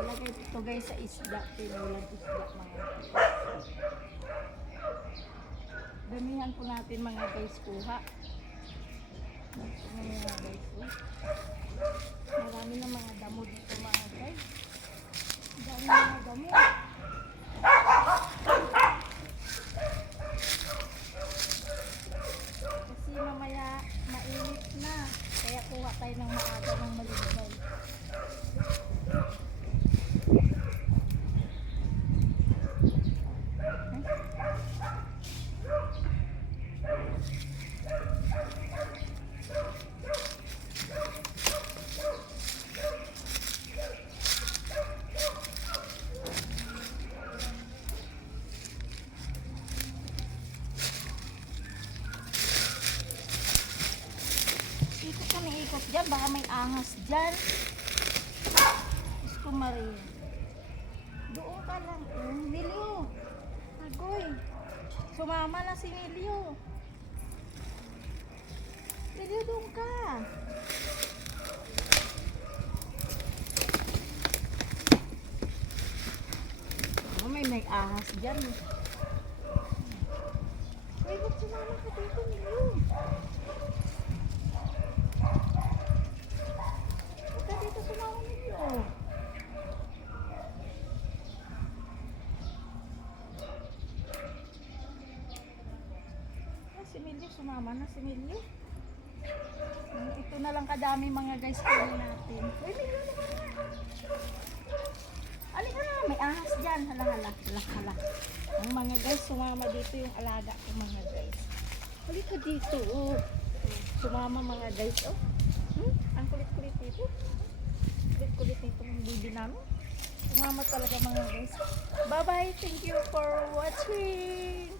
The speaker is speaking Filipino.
Ilagay ito guys sa isda. Pinulang isda mga guys. Damihan po natin mga guys kuha. Mga guys. Marami na mga damo dito mga guys. Dami mga damo. Kasi mamaya mainit na. Kaya kuha tayo ng maaga ng malibay. Ikot ka na ikot dyan, baka may ahas dyan. Isko Maria. Doon ka lang. Milyo. Agoy. Sumama na si Milyo. Milyo, doon ka. Oh, may ahas dyan. Uy, ba't sumama ka dito, Milyo? Dito sumama ninyo. Si Milyo, sumama na si Milyo. Ito na lang kadami mga guys kunin natin. Uy, Milyo naman na. Alika na, may ahas dyan. Hala. Ang mga guys, sumama dito yung alaga ko mga guys. Halika dito, oh. Sumama mga guys, oh. Ang kulit-kulit dito. Kulit nito ng baby namin. Sumama talaga mga guys. Bye bye. Thank you for watching.